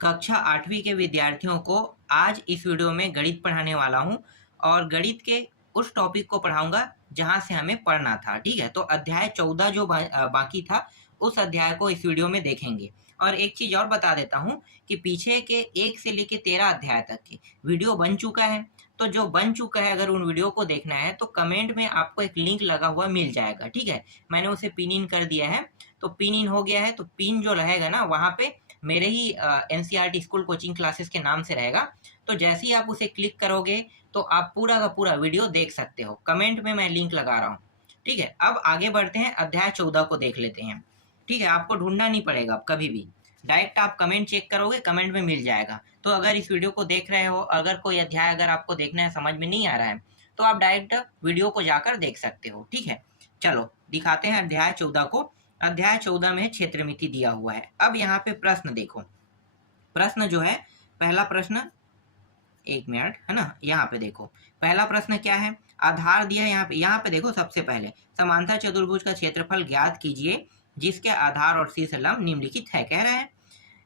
कक्षा 8वीं के विद्यार्थियों को आज इस वीडियो में गणित पढ़ाने वाला हूँ और गणित के उस टॉपिक को पढ़ाऊंगा जहाँ से हमें पढ़ना था। ठीक है, तो अध्याय 14 जो बाकी था उस अध्याय को इस वीडियो में देखेंगे। और एक चीज़ और बता देता हूँ कि पीछे के 1 से लेके 13 अध्याय तक के वीडियो बन चुका है। तो जो बन चुका है अगर उन वीडियो को देखना है तो कमेंट में आपको एक लिंक लगा हुआ मिल जाएगा। ठीक है, मैंने उसे पिन इन कर दिया है। तो पिन इन हो गया है, तो पिन जो रहेगा ना वहाँ पे मेरे ही एनसीईआरटी स्कूल कोचिंग क्लासेस के नाम से रहेगा। तो जैसे ही आप उसे क्लिक करोगे तो आप पूरा का पूरा वीडियो देख सकते हो। कमेंट में मैं लिंक लगा रहा हूँ। ठीक है, अब आगे बढ़ते हैं, अध्याय 14 को देख लेते हैं। ठीक है, आपको ढूंढना नहीं पड़ेगा अब कभी भी, डायरेक्ट आप कमेंट चेक करोगे, कमेंट में मिल जाएगा। तो अगर इस वीडियो को देख रहे हो, अगर कोई अध्याय अगर आपको देखना है, समझ में नहीं आ रहा है, तो आप डायरेक्ट वीडियो को जाकर देख सकते हो। ठीक है, चलो दिखाते हैं अध्याय 14 को। अध्याय 14 में क्षेत्रमिति दिया हुआ है। अब यहाँ पे प्रश्न देखो, प्रश्न जो है, पहला प्रश्न, एक मिनट, है ना, यहाँ पे देखो पहला प्रश्न क्या है। आधार दिया है यहाँ पे देखो, सबसे पहले समांतर चतुर्भुज का क्षेत्रफल ज्ञात कीजिए जिसके आधार और शीर्ष लंब निम्नलिखित है, कह रहे हैं।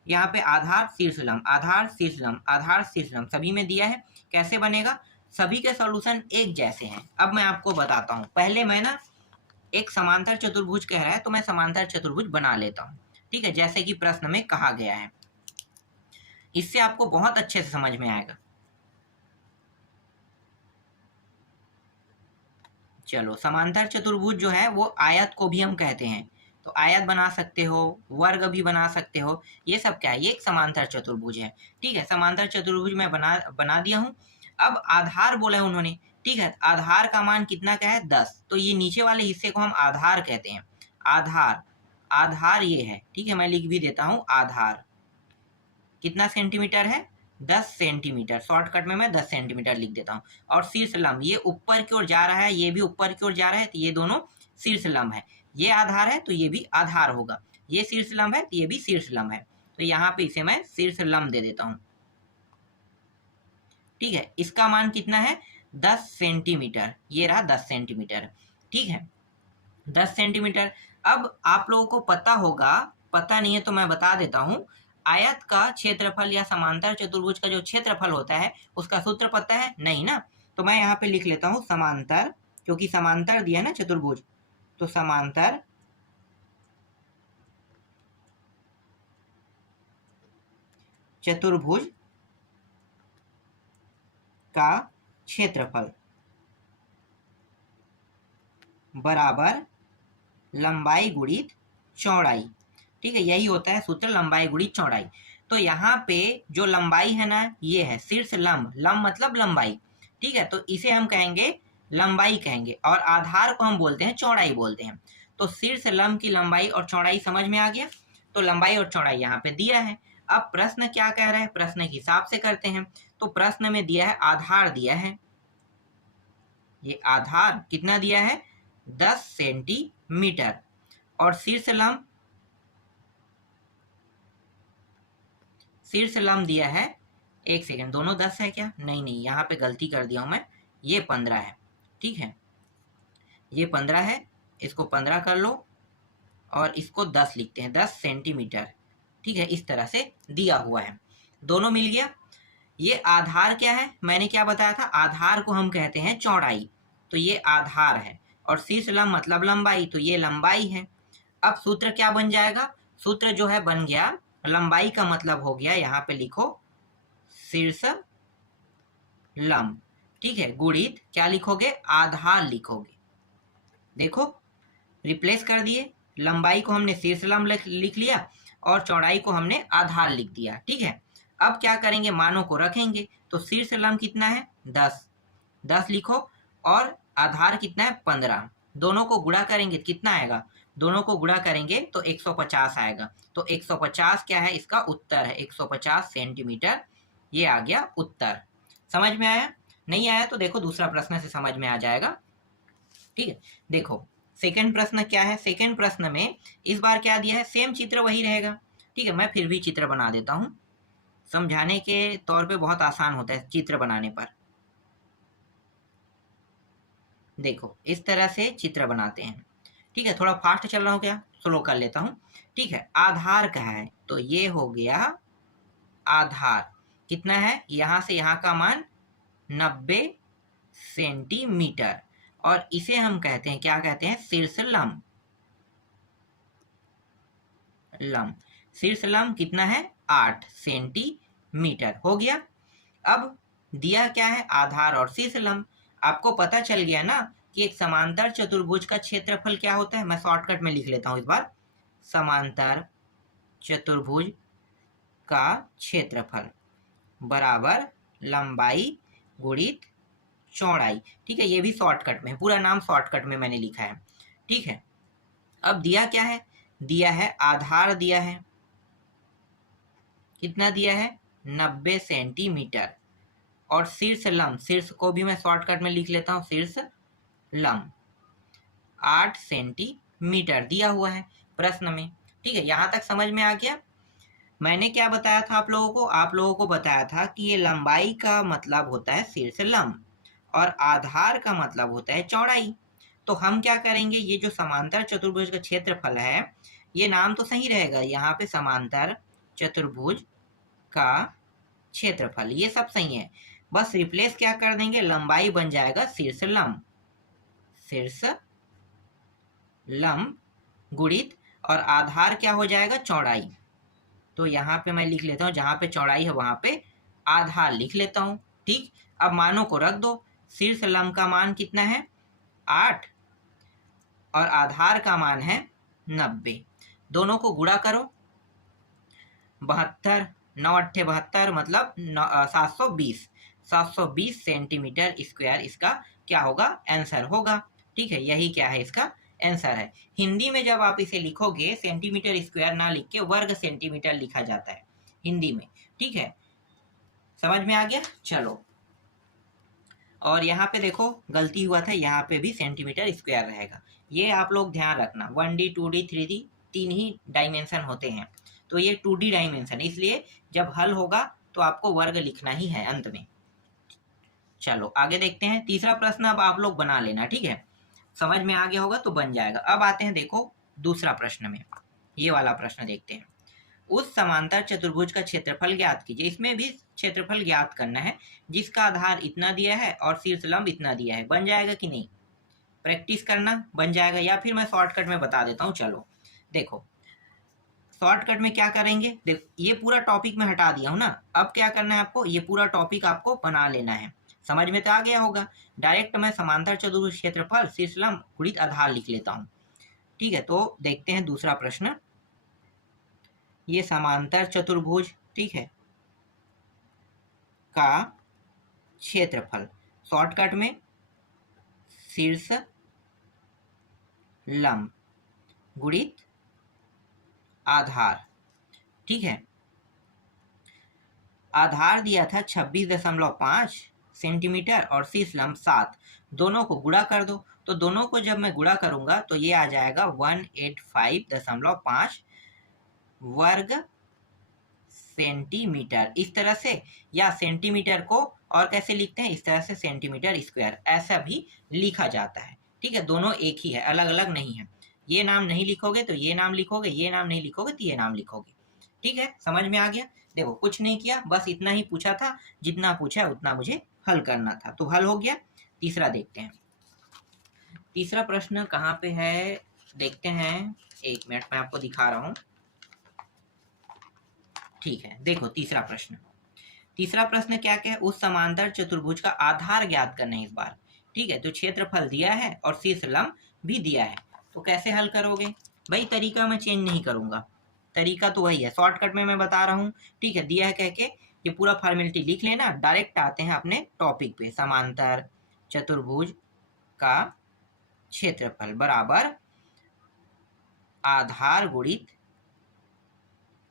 यहाँ पे आधार शीर्ष लंब, आधार शीर्ष लंब, आधार शीर्ष लंब सभी में दिया है। कैसे बनेगा, सभी के सॉल्यूशन एक जैसे हैं। अब मैं आपको बताता हूँ, पहले मैं ना एक समांतर चतुर्भुज कह रहा है तो मैं समांतर चतुर्भुज बना लेता हूँ। ठीक है, जैसे कि प्रश्न में कहा गया है, इससे आपको बहुत अच्छे से समझ में आएगा। चलो, समांतर चतुर्भुज जो है वो आयत को भी हम कहते हैं। तो आयत बना सकते हो, वर्ग भी बना सकते हो, ये सब क्या है, ये एक समांतर चतुर्भुज है। ठीक है, समांतर चतुर्भुज मैं बना दिया हूँ। अब आधार बोला है उन्होंने। ठीक है, आधार का मान कितना का है, 10। तो ये नीचे वाले हिस्से को हम आधार कहते हैं। आधार, आधार ये है। ठीक है, मैं लिख भी देता हूँ, आधार कितना सेंटीमीटर है, 10 सेंटीमीटर। शॉर्टकट में मैं 10 सेंटीमीटर लिख देता हूँ। और शीर्ष लंब ये ऊपर की ओर जा रहा है, ये भी ऊपर की ओर जा रहा है, तो ये दोनों शीर्ष लंब है। ये आधार है तो ये भी आधार होगा, ये शीर्ष लंब है तो ये भी शीर्ष लंब है। तो यहाँ पे इसे मैं शीर्ष लंब दे देता हूँ। ठीक है, इसका मान कितना है, 10 सेंटीमीटर, ये रहा 10 सेंटीमीटर। ठीक है, 10 सेंटीमीटर। अब आप लोगों को पता होगा, पता नहीं है तो मैं बता देता हूँ, आयत का क्षेत्रफल या समांतर चतुर्भुज का जो क्षेत्रफल होता है उसका सूत्र पता है, नहीं ना। तो मैं यहाँ पे लिख लेता हूँ समांतर, क्योंकि समांतर दिया ना चतुर्भुज, तो समांतर चतुर्भुज का क्षेत्रफल बराबर लंबाई गुणित चौड़ाई। ठीक है, यही होता है सूत्र, लंबाई गुणित चौड़ाई। तो यहाँ पे जो लंबाई है ना, ये है शीर्ष लंब, लंब मतलब लंबाई। ठीक है, तो इसे हम कहेंगे लंबाई कहेंगे, और आधार को हम बोलते हैं चौड़ाई बोलते हैं। तो शीर्ष लंब की लंबाई और चौड़ाई समझ में आ गया। तो लंबाई और चौड़ाई यहाँ पे दिया है। अब प्रश्न क्या कह रहा है, प्रश्न के हिसाब से करते हैं। तो प्रश्न में दिया है, आधार दिया है, ये आधार कितना दिया है, 10 सेंटीमीटर। और शीर्ष लंब, शीर्ष लंब दिया है, एक सेकेंड, दोनों 10 है क्या, नहीं नहीं, यहाँ पे गलती कर दिया हूँ मैं, ये 15 है। ठीक है, ये 15 है, इसको 15 कर लो और इसको 10 लिखते हैं, 10 सेंटीमीटर। ठीक है, इस तरह से दिया हुआ है, दोनों मिल गया। ये आधार क्या है, मैंने क्या बताया था, आधार को हम कहते हैं चौड़ाई, तो ये आधार है। और शीर्ष लंब मतलब लंबाई, तो ये लंबाई है। अब सूत्र क्या बन जाएगा, सूत्र जो है बन गया, लंबाई का मतलब हो गया, यहाँ पे लिखो शीर्ष लंब। ठीक है, गुणित क्या लिखोगे, आधार लिखोगे। देखो, रिप्लेस कर दिए, लंबाई को हमने शीर्ष लंब लिख लिया और चौड़ाई को हमने आधार लिख दिया। ठीक है, अब क्या करेंगे, मानों को रखेंगे। तो शीर्ष लंब कितना है, 10, 10 लिखो, और आधार कितना है, 15। दोनों को गुणा करेंगे कितना आएगा, दोनों को गुणा करेंगे तो 150 आएगा। तो 150 क्या है, इसका उत्तर है 150 सेंटीमीटर। ये आ गया उत्तर। समझ में आया, नहीं आया तो देखो दूसरा प्रश्न से समझ में आ जाएगा। ठीक है, देखो सेकंड प्रश्न क्या है, सेकंड प्रश्न में इस बार क्या दिया है, सेम चित्र वही रहेगा। ठीक है, मैं फिर भी चित्र बना देता हूँ, समझाने के तौर पे बहुत आसान होता है चित्र बनाने पर। देखो इस तरह से चित्र बनाते हैं। ठीक है, थोड़ा फास्ट चल रहा हूँ क्या, स्लो कर लेता हूँ। ठीक है, आधार का है तो ये हो गया आधार कितना है, यहाँ से यहाँ का मान 90 सेंटीमीटर, और इसे हम कहते हैं, क्या कहते हैं, शीर्ष लंब। शीर्ष लंब कितना है, 8 सेंटीमीटर हो गया। अब दिया क्या है, आधार और शीर्ष लंब। आपको पता चल गया ना कि एक समांतर चतुर्भुज का क्षेत्रफल क्या होता है। मैं शॉर्टकट में लिख लेता हूं इस बार, समांतर चतुर्भुज का क्षेत्रफल बराबर लंबाई गुणित चौड़ाई। ठीक है, ये भी शॉर्टकट में, पूरा नाम शॉर्टकट में मैंने लिखा है। ठीक है, अब दिया क्या है, दिया है आधार, दिया है कितना, दिया है 90 सेंटीमीटर, और शीर्ष लंब, शीर्ष को भी मैं शॉर्टकट में लिख लेता हूं, शीर्ष लंब 8 सेंटीमीटर दिया हुआ है प्रश्न में। ठीक है, यहां तक समझ में आ गया। मैंने क्या बताया था आप लोगों को बताया था कि ये लंबाई का मतलब होता है शीर्ष लंब और आधार का मतलब होता है चौड़ाई। तो हम क्या करेंगे, ये जो समांतर चतुर्भुज का क्षेत्रफल है, ये नाम तो सही रहेगा, यहाँ पे समांतर चतुर्भुज का क्षेत्रफल, ये सब सही है, बस रिप्लेस क्या कर देंगे, लंबाई बन जाएगा शीर्ष लंब गुणित, और आधार क्या हो जाएगा, चौड़ाई। तो यहाँ पे मैं लिख लेता हूँ, जहाँ पे चौड़ाई है वहां पे आधार लिख लेता हूँ। ठीक, अब मानों को रख दो, शीर्ष लंब का मान कितना है 8 और आधार का मान है 90, दोनों को गुणा करो, 72 9 8 72 मतलब 720 सेंटीमीटर स्क्वायर इसका क्या होगा, आंसर होगा। ठीक है, यही क्या है, इसका आंसर है। हिंदी में जब आप इसे लिखोगे, सेंटीमीटर स्क्वायर ना लिख के वर्ग सेंटीमीटर लिखा जाता है हिंदी में। ठीक है, समझ में आ गया। चलो, और यहाँ पे देखो गलती हुआ था, यहाँ पे भी सेंटीमीटर स्क्वायर रहेगा, ये आप लोग ध्यान रखना। 1D 2D 3D 3 ही डायमेंशन होते हैं, तो ये 2D डायमेंशन, इसलिए जब हल होगा तो आपको वर्ग लिखना ही है अंत में। चलो आगे देखते हैं, तीसरा प्रश्न अब आप लोग बना लेना। ठीक है, समझ में आ गया होगा तो बन जाएगा। अब आते हैं देखो दूसरा प्रश्न में, ये वाला प्रश्न देखते हैं। उस समांतर चतुर्भुज का क्षेत्रफल ज्ञात कीजिए। इसमें भी क्षेत्रफल ज्ञात करना है, जिसका आधार इतना दिया है और शीर्ष लंब इतना दिया है। बन जाएगा कि नहीं, प्रैक्टिस करना, बन जाएगा, या फिर मैं शॉर्टकट में बता देता हूँ। चलो देखो, शॉर्टकट में क्या करेंगे, देखो ये पूरा टॉपिक में हटा दिया हूँ ना, अब क्या करना है आपको, ये पूरा टॉपिक आपको बना लेना है। समझ में तो आ गया होगा। डायरेक्ट मैं समांतर चतुर्भुज क्षेत्रफल शीर्ष लंब गुणित आधार लिख लेता हूँ। ठीक है, तो देखते हैं दूसरा प्रश्न। ये समांतर चतुर्भुज, ठीक है, का क्षेत्रफल, शॉर्टकट में शीर्ष लंब गुणित आधार। ठीक है, आधार दिया था 26.5 सेंटीमीटर और शीर्ष लंब 7, दोनों को गुणा कर दो। तो दोनों को जब मैं गुणा करूंगा तो ये आ जाएगा 185.5 वर्ग सेंटीमीटर, इस तरह से, या सेंटीमीटर को और कैसे लिखते हैं, इस तरह से, सेंटीमीटर स्क्वायर, ऐसा भी लिखा जाता है। ठीक है, दोनों एक ही है, अलग अलग नहीं है। ये नाम नहीं लिखोगे तो ये नाम लिखोगे, ये नाम नहीं लिखोगे तो ये नाम लिखोगे। ठीक है, समझ में आ गया। देखो कुछ नहीं किया, बस इतना ही पूछा था, जितना पूछा उतना मुझे हल करना था, तो हल हो गया। तीसरा देखते हैं, तीसरा प्रश्न कहाँ पे है, देखते हैं, एक मिनट में आपको दिखा रहा हूँ। ठीक है, देखो तीसरा प्रश्न, तीसरा प्रश्न क्या क्या है, उस समांतर चतुर्भुज का आधार ज्ञात करना है इस बार। ठीक है, तो क्षेत्रफल दिया है और शीर्ष लंब भी दिया है, तो कैसे हल करोगे भाई, तरीका मैं चेंज नहीं करूंगा, तरीका तो वही है, शॉर्टकट में मैं बता रहा हूँ। ठीक है, दिया है कह के ये पूरा फॉर्मेलिटी लिख लेना, डायरेक्ट आते हैं अपने टॉपिक पे। समांतर चतुर्भुज का क्षेत्रफल बराबर आधार गुणित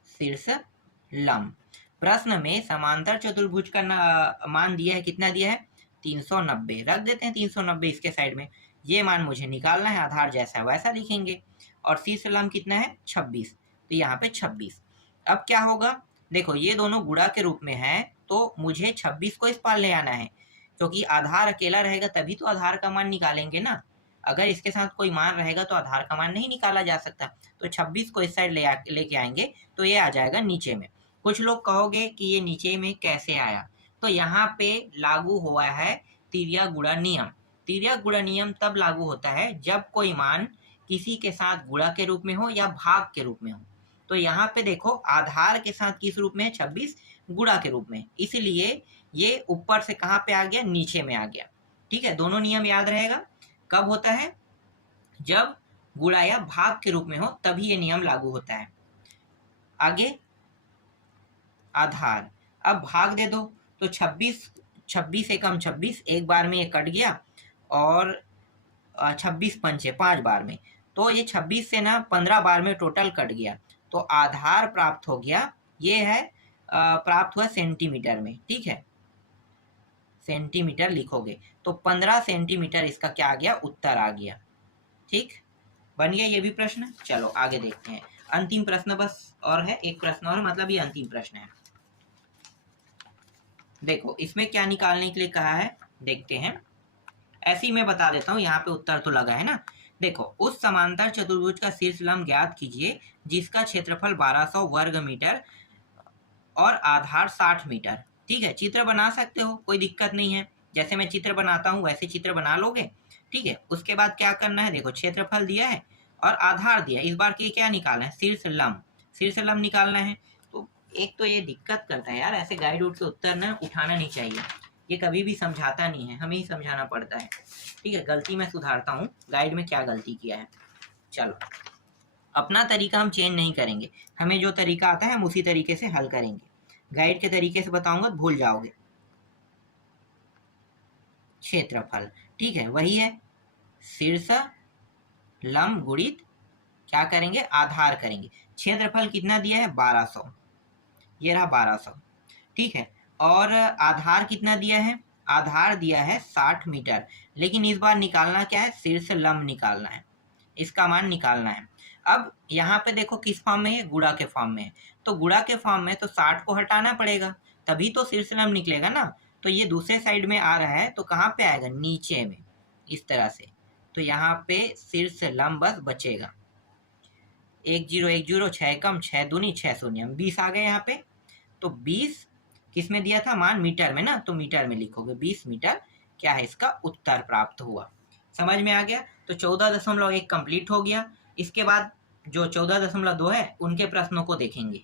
शीर्ष लंब। प्रश्न में समांतर चतुर्भुज का मान दिया है, कितना दिया है, 390, रख देते हैं 390 इसके साइड में। ये मान मुझे निकालना है, आधार जैसा है वैसा लिखेंगे, और शीर्ष लंब कितना है 26, तो यहाँ पे 26। अब क्या होगा, देखो ये दोनों गुणा के रूप में है, तो मुझे 26 को इस पार ले आना है, क्योंकि आधार अकेला रहेगा तभी तो आधार का मान निकालेंगे ना, अगर इसके साथ कोई मान रहेगा तो आधार का मान नहीं निकाला जा सकता। तो 26 को इस साइड लेके आएंगे तो ये आ जाएगा नीचे में, कुछ लोग कहोगे कि ये नीचे में कैसे आया, तो यहाँ पे लागू हुआ है तिर्यक गुणा नियम। तिर्यक गुणा नियम तब लागू होता है जब कोई मान किसी के साथ गुणा के रूप में हो या भाग के रूप में हो। तो यहाँ पे देखो आधार के साथ किस रूप में है, 26 गुणा के रूप में, इसलिए ये ऊपर से कहाँ पे आ गया, नीचे में आ गया। ठीक है, दोनों नियम याद रहेगा। कब होता है, जब गुणा या भाग के रूप में हो तभी ये नियम लागू होता है। आगे आधार, अब भाग दे दो, तो 26 एकम 26, एक बार में ये कट गया, और 26 पंचे 5 बार में, तो ये 26 से ना 15 बार में टोटल कट गया, तो आधार प्राप्त हो गया। ये है प्राप्त हुआ सेंटीमीटर में। ठीक है, सेंटीमीटर लिखोगे तो 15 सेंटीमीटर इसका क्या आ गया, उत्तर आ गया। ठीक, बन गया ये भी प्रश्न। चलो आगे देखते हैं, अंतिम प्रश्न बस और है, एक प्रश्न और, मतलब ये अंतिम प्रश्न है। देखो इसमें क्या निकालने के लिए कहा है, देखते हैं। ऐसे ही मैं बता देता हूँ, यहाँ पे उत्तर तो लगा है ना। देखो, उस समांतर चतुर्भुज का शीर्ष लंब ज्ञात कीजिए जिसका क्षेत्रफल 1200 वर्ग मीटर और आधार 60 मीटर। ठीक है, चित्र बना सकते हो, कोई दिक्कत नहीं है, जैसे मैं चित्र बनाता हूँ वैसे चित्र बना लोगे। ठीक है, उसके बाद क्या करना है, देखो क्षेत्रफल दिया है और आधार दिया, इस बार के क्या निकालना है, शीर्ष लंब, शीर्ष लंब निकालना है। तो एक तो ये दिक्कत करता है यार, ऐसे गाइड उठ के उत्तर ना उठाना नहीं चाहिए, ये कभी भी समझाता नहीं है, हमें ही समझाना पड़ता है। ठीक है, गलती मैं सुधारता हूँ, गाइड में क्या गलती किया है। चलो, अपना तरीका हम चेंज नहीं करेंगे, हमें जो तरीका आता है हम उसी तरीके से हल करेंगे। गाइड के तरीके से बताऊंगा तो भूल जाओगे। क्षेत्रफल, ठीक है, वही है, शीर्ष लंब गुणित क्या करेंगे, आधार करेंगे। क्षेत्रफल कितना दिया है, 1200, ये रहा 1200। ठीक है, और आधार कितना दिया है, आधार दिया है 60 मीटर, लेकिन इस बार निकालना क्या है, शीर्ष लंब निकालना है, इसका मान निकालना है। अब यहाँ पे देखो किस फॉर्म में है, गुणा के फॉर्म में है, तो गुणा के फॉर्म में तो 60 को हटाना पड़ेगा, तभी तो शीर्ष लंब निकलेगा ना। तो ये दूसरे साइड में आ रहा है, तो कहाँ पे आएगा, नीचे में, इस तरह से। तो यहाँ पे शीर्ष लंब बस बचेगा, 1 0 1 0, 6 कम 6 दूनी 6 शून्य, 20 आ गए यहाँ पे। तो 20 किस में दिया था, मान मीटर में ना, तो मीटर में लिखोगे, 20 मीटर क्या है, इसका उत्तर प्राप्त हुआ। समझ में आ गया। तो 14.1 कंप्लीट हो गया। इसके बाद जो 14.2 है उनके प्रश्नों को देखेंगे।